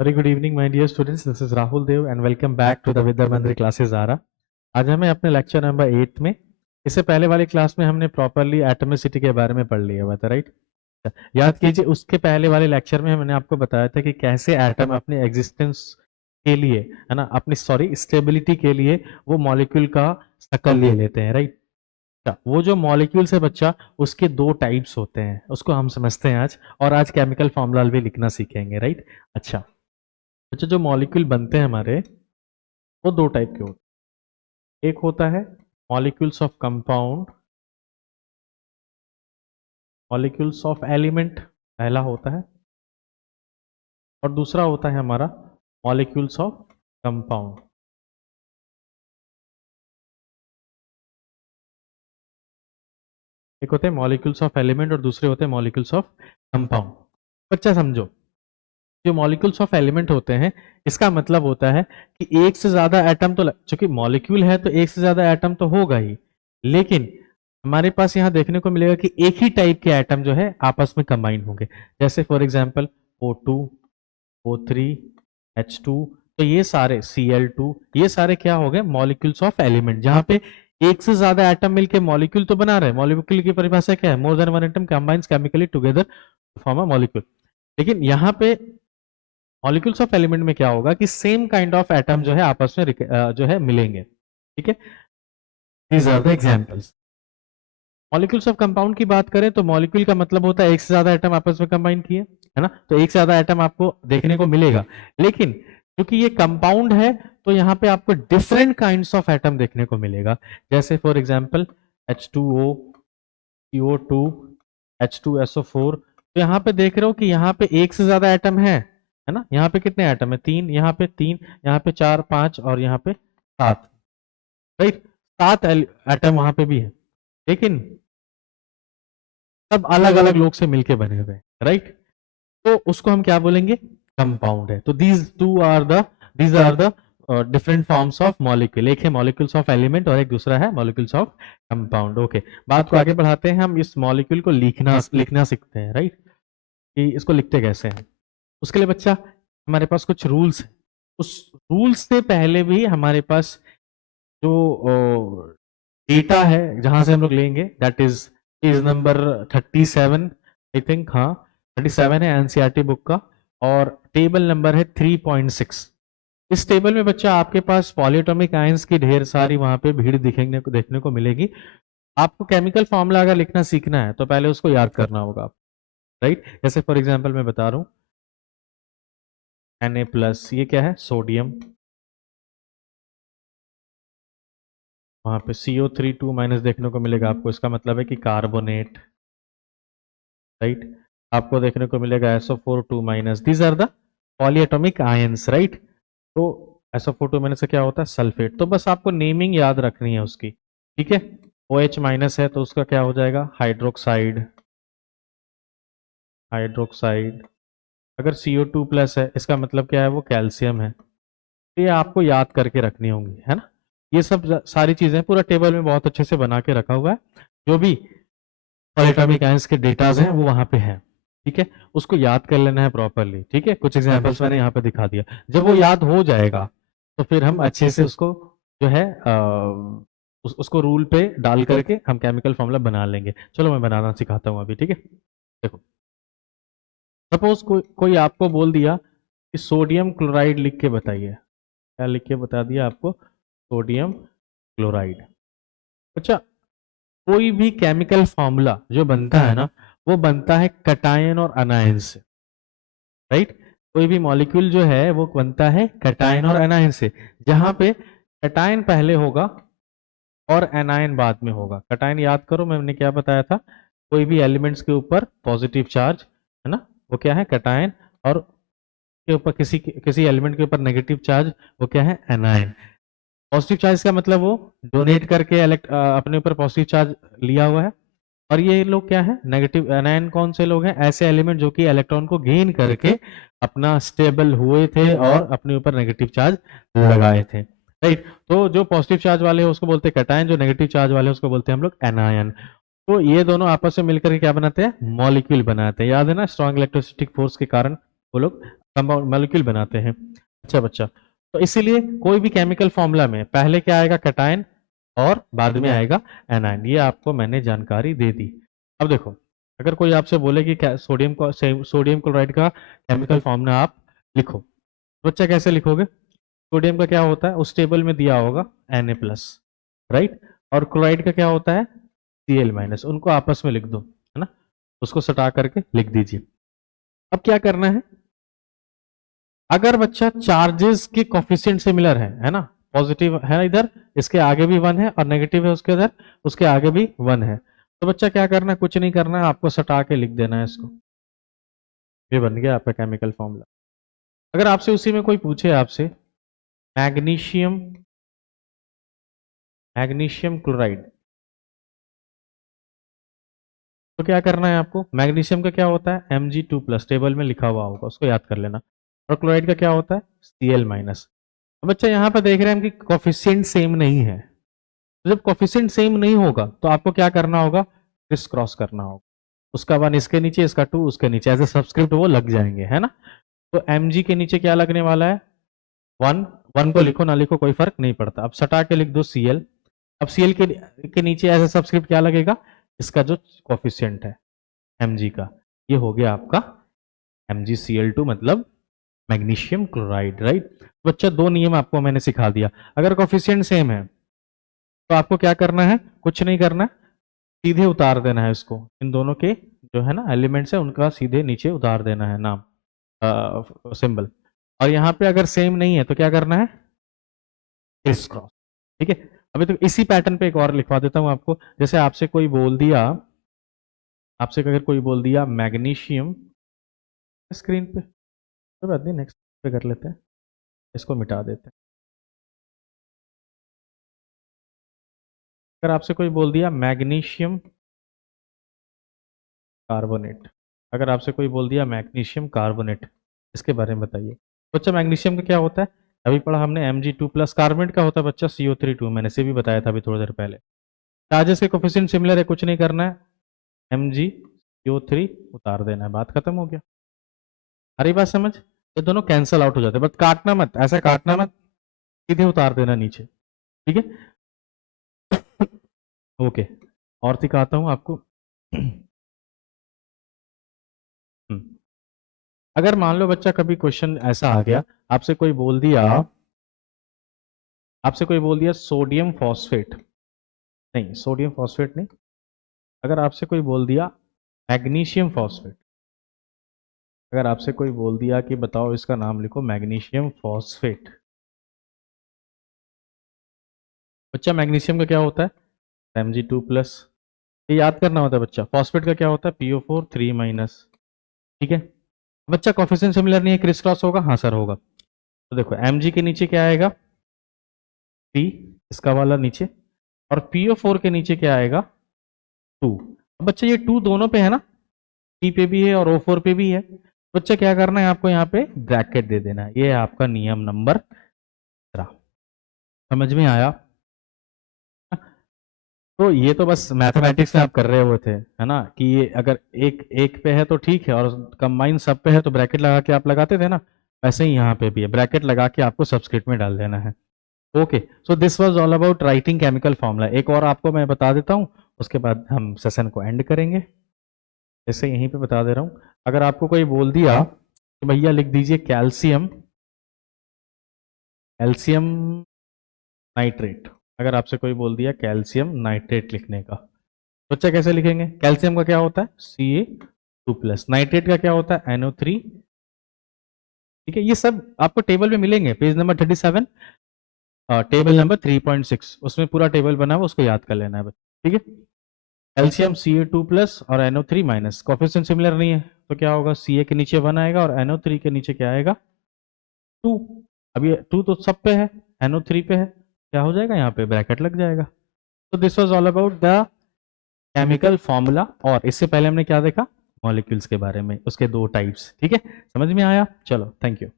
Very good evening my dear students, this is Rahul Dev and welcome back to the Vidya Mandir classes आरा। आज हमें अपने lecture number 8 में, इससे पहले वाली क्लास में हमने प्रॉपरली एटॉमिसिटी के बारे में पढ़ लिया हुआ था, राइट। याद कीजिए, उसके पहले वाले लेक्चर में मैंने आपको बताया था कि कैसे एटम अपने एग्जिस्टेंस के लिए, है ना, अपनी स्टेबिलिटी के लिए वो मॉलिक्यूल का शक्ल ले लेते हैं, राइट। वो जो मॉलिक्यूल्स है बच्चा, उसके दो टाइप्स होते हैं, उसको हम समझते हैं आज। और आज केमिकल फॉर्मूला भी लिखना सीखेंगे, राइट। अच्छा, जो मॉलिक्यूल बनते हैं हमारे, वो दो टाइप के होते हैं। एक होता है molecules of compound, molecules of element, पहला होता है। और दूसरा होता है हमारा मॉलिक्यूल्स ऑफ कंपाउंड। एक होते हैं मॉलिक्यूल्स ऑफ एलिमेंट और दूसरे होते हैं मॉलिक्यूल्स ऑफ कंपाउंड। बच्चा समझो, जो मॉलिक्यूल्स ऑफ एलिमेंट होते हैं, इसका मतलब होता है कि एक से ज्यादा एटम तो, चूंकि मॉलिक्यूल है तो एक से ज्यादा एटम तो होगा ही, लेकिन हमारे पास यहाँ देखने को मिलेगा कि एक ही टाइप के एटम जो है आपस में कंबाइन होंगे। जैसे for example O2, O3, H2, तो ये सारे Cl2, ये सारे क्या हो गए? मॉलिक्यूल्स ऑफ एलिमेंट, जहां पे एक से ज्यादा एटम मिलके मॉलिक्यूल तो बना रहे हैं। मॉलिक्यूल की परिभाषा क्या है? More than one atom combines chemically together to form a molecule. लेकिन यहाँ पे मॉलिक्यूल्स ऑफ एलिमेंट में क्या होगा कि सेम काइंड ऑफ एटम जो है आपस में जो है मिलेंगे, ठीक है। These are the examples. Molecules of compound की बात करें तो मॉलिक्यूल का मतलब होता है एक से ज्यादा एटम आपस में कंबाइन किए, है ना, तो एक से ज्यादा एटम आपको देखने को मिलेगा। लेकिन क्योंकि ये कंपाउंड है तो यहाँ पे आपको डिफरेंट काइंड्स ऑफ एटम देखने को मिलेगा। जैसे for example H2O, CO2, H2SO4। तो यहाँ पे देख रहे हो कि यहाँ पे एक से ज्यादा एटम है ना। यहाँ पे कितने एटम है? तीन, यहाँ पे तीन, यहाँ पे चार, पांच और यहाँ पे सात, राइट। सात एटम वहां पे भी है, लेकिन सब अलग अलग लोग से मिलके बने हुए हैं, राइट। तो उसको हम क्या बोलेंगे? कंपाउंड है। तो these are the different forms of molecule. एक है मॉलिक्यूल्स ऑफ एलिमेंट और एक दूसरा है मॉलिक्यूल्स ऑफ कंपाउंड। ओके, बात को आगे बढ़ाते हैं। हम इस मॉलिक्यूल को लिखना सीखते हैं, राइट, कि इसको लिखते कैसे हैं। उसके लिए बच्चा हमारे पास कुछ रूल्स हैं। उस रूल्स से पहले भी हमारे पास जो डेटा है जहां से हम लोग लेंगे, that is page number 37, I think, हाँ 37 है एनसीईआरटी बुक का। और टेबल नंबर है 3.6। इस टेबल में बच्चा आपके पास पॉलीएटॉमिक आयंस की ढेर सारी वहां पे भीड़ देखने को मिलेगी। आपको केमिकल फॉर्मूला अगर लिखना सीखना है तो पहले उसको याद करना होगा, राइट। जैसे फॉर एग्जांपल मैं बता रहा हूँ, Na+, ये क्या है? सोडियम। वहां पे CO3 2- देखने को मिलेगा आपको, इसका मतलब है कि कार्बोनेट, राइट। आपको देखने को मिलेगा SO4 2-। These are the polyatomic ions, right. तो SO4 2- से क्या होता है? सल्फेट। तो बस आपको नेमिंग याद रखनी है उसकी, ठीक है। OH- है तो उसका क्या हो जाएगा? Hydroxide, hydroxide. अगर CO2+ है, इसका मतलब क्या है? वो कैल्शियम है। तो ये आपको याद करके रखनी होंगी, है ना। ये सब सारी चीजें पूरा टेबल में बहुत अच्छे से बना के रखा हुआ है। जो भी पॉलीएटॉमिक आयंस के डेटाज हैं वो वहां पे है, ठीक है। उसको याद कर लेना है प्रॉपरली, ठीक है। कुछ एग्जांपल्स मैंने यहाँ पे दिखा दिया। जब वो याद हो जाएगा तो फिर हम अच्छे से उसको जो है उसको रूल पे डाल करके हम केमिकल फॉर्मूला बना लेंगे। चलो मैं बनाना सिखाता हूँ अभी, ठीक है। देखो, सपोज कोई आपको बोल दिया कि सोडियम क्लोराइड लिख के बताइए। क्या लिख के बता दिया आपको? Sodium chloride. अच्छा, कोई भी केमिकल फॉर्मूला जो बनता है ना, वो बनता है कटायन और अनायन से, राइट। कोई भी मॉलिक्यूल जो है वो बनता है कटायन और एनायन से, जहां पे कटायन पहले होगा और एनायन बाद में होगा। कटायन याद करो, मैंने क्या बताया था? कोई भी एलिमेंट्स के ऊपर पॉजिटिव चार्ज, है ना, वो क्या है? कटायन। और के ऊपर किसी एलिमेंट के ऊपर नेगेटिव चार्ज, वो क्या है? एनायन। पॉजिटिव चार्ज का मतलब वो डोनेट करके अपने ऊपर पॉजिटिव चार्ज लिया हुआ है। और ये लोग क्या है? Negative anion. कौन से लोग हैं? ऐसे एलिमेंट जो कि इलेक्ट्रॉन को गेन करके अपना स्टेबल हुए थे और अपने ऊपर नेगेटिव चार्ज लगाए थे, राइट। तो जो पॉजिटिव चार्ज वाले हैं उसको बोलते हैं कटायन, जो नेगेटिव चार्ज वाले हैं उसको बोलते हैं हम लोग एनायन। तो ये दोनों आपस में मिलकर के क्या बनाते हैं? मॉलिक्यूल बनाते हैं। याद है ना, स्ट्रॉन्ग इलेक्ट्रोस्टैटिक फोर्स के कारण वो लोग कंपाउंड मॉलिक्यूल बनाते हैं। अच्छा बच्चा, तो इसीलिए कोई भी केमिकल फॉर्मूला में पहले क्या आएगा, कैटायन, और बाद में आएगा एनायन। ये आपको मैंने जानकारी दे दी। अब देखो, अगर कोई आपसे बोले कि सोडियम क्लोराइड का केमिकल फॉर्मूला आप लिखो, तो बच्चा कैसे लिखोगे? सोडियम का क्या होता है, उस टेबल में दिया होगा Na+, राइट, और क्लोराइड का क्या होता है, Cl-, उनको आपस में लिख दो, है ना, उसको सटा करके लिख दीजिए। अब क्या करना है, अगर बच्चा चार्जेस के कोफिशिएंट सिमिलर है ना, पॉजिटिव है इधर, इसके आगे भी 1 है, और नेगेटिव है उसके इधर, उसके आगे भी 1 है, तो बच्चा क्या करना है, कुछ नहीं करना है, आपको सटा के लिख देना है इसको। ये बन गया आपका केमिकल फॉर्मूला। अगर आपसे उसी में कोई पूछे आपसे मैग्नीशियम मैग्नीशियम क्लोराइड, तो क्या करना है आपको, मैग्नीशियम का क्या होता है, Mg2+, टेबल में लिखा हुआ होगा, उसको याद कर लेना। और क्लोराइड का क्या होता है, Cl-। अब बच्चा यहाँ पर देख रहे हैं हम कि कोफिशिएंट सेम नहीं है, तो जब कोफिशिएंट सेम नहीं होगा तो आपको क्या करना होगा, क्रिस क्रॉस करना होगा, उसका 1 इसके नीचे, इसका 2 उसके नीचे, एज ए सब्सक्रिप्ट वो लग जाएंगे, है ना। तो Mg के नीचे क्या लगने वाला है, 1, 1 को लिखो ना लिखो कोई फर्क नहीं पड़ता। अब सटा के लिख दो Cl। अब Cl के नीचे एज ए सब्सक्रिप्ट क्या लगेगा, इसका जो कोफिशिएंट है Mg का, ये हो गया आपका MgCl2, मतलब मैग्नीशियम क्लोराइड, राइट। बच्चा दो नियम आपको मैंने सिखा दिया। अगर कोफिशिएंट सेम है तो आपको क्या करना है, कुछ नहीं करना, सीधे उतार देना है इसको, इन दोनों के जो है ना एलिमेंट्स है उनका सीधे नीचे उतार देना है नाम, सिंबल। और यहाँ पे अगर सेम नहीं है तो क्या करना है, क्रिस क्रॉस, ठीक है। अभी तो इसी पैटर्न पे एक और लिखवा देता हूँ आपको। जैसे आपसे कोई बोल दिया, आपसे अगर कोई बोल दिया मैग्नीशियम, स्क्रीन पे तो बात नहीं, नेक्स्ट पे कर लेते हैं, इसको मिटा देते हैं। अगर आपसे कोई बोल दिया मैग्नीशियम कार्बोनेट, अगर आपसे कोई बोल दिया मैग्नीशियम कार्बोनेट, इसके बारे में बताइए। बच्चा मैग्नीशियम का क्या होता है, अभी पढ़ा हमने Mg2+, कार्बोनेट का होता है बच्चा CO3 मैंने से भी बताया था अभी थोड़ी देर पहले। चार्जेस के कोफिशिएंट सिमिलर है, कुछ नहीं करना है, MgCO3 उतार देना है, बात खत्म हो गया। हरी बात समझ, ये दोनों कैंसल आउट हो जाते हैं, बट काटना मत, ऐसा काटना मत, सीधे उतार देना नीचे, ठीक है। ओके, और दिखाता हूं आपको। अगर मान लो बच्चा कभी क्वेश्चन ऐसा आ गया, आपसे कोई बोल दिया, आपसे कोई बोल दिया सोडियम फॉस्फेट, नहीं सोडियम फॉस्फेट नहीं, अगर आपसे कोई बोल दिया मैग्नीशियम फॉस्फेट, अगर आपसे कोई बोल दिया कि बताओ इसका नाम लिखो मैग्नीशियम फॉस्फेट, बच्चा मैग्नीशियम का क्या होता है, Mg2+, ये याद करना होता है बच्चा। फॉस्फेट का क्या होता है, PO4 3-, ठीक है। बच्चा कोफिशिएंट सिमिलर नहीं है, क्रिस क्रॉस होगा, हाँ सर होगा। तो देखो Mg के नीचे क्या आएगा, P, इसका वाला नीचे, और PO4 के नीचे क्या आएगा, 2। बच्चा ये 2 दोनों पे है ना, P पे भी है और O4 पे भी है। बच्चा क्या करना है, आपको यहाँ पे ब्रैकेट दे देना है, ये है आपका नियम नंबर 13। समझ में आया? तो ये तो बस मैथमेटिक्स में आप कर रहे हुए थे, है ना, कि ये अगर एक एक पे है तो ठीक है, और कंबाइन सब पे है तो ब्रैकेट लगा के आप लगाते थे ना, वैसे ही यहाँ पे भी है, ब्रैकेट लगा के आपको सब्सक्रिप्ट में डाल देना है। Okay, so this was all about writing chemical formula. एक और आपको मैं बता देता हूँ, उसके बाद हम सेशन को एंड करेंगे। जैसे यहीं पे बता दे रहा हूँ, अगर आपको कोई बोल दिया कि भैया लिख दीजिए कैल्शियम, कैल्शियम नाइट्रेट, अगर आपसे कोई बोल दिया कैल्शियम नाइट्रेट लिखने का, बच्चा कैसे लिखेंगे, कैल्शियम का क्या होता है Ca2+, नाइट्रेट का क्या होता है NO3, ठीक है। ये सब आपको टेबल में मिलेंगे, पेज नंबर 37, टेबल नंबर 3.6, उसमें पूरा टेबल बना हुआ, उसको याद कर लेना है, ठीक है। कैल्शियम Ca2+ और NO3-, कोफिशिएंट सिमिलर नहीं है तो क्या होगा, Ca के नीचे 1 आएगा और NO3 के नीचे क्या आएगा, 2। अब ये 2 तो सब पे है, NO3 पे है, क्या हो जाएगा, यहाँ पे ब्रैकेट लग जाएगा। तो this was all about the chemical formula. और इससे पहले हमने क्या देखा, मॉलिक्यूल्स के बारे में, उसके 2 टाइप्स, ठीक है। समझ में आया? चलो, थैंक यू।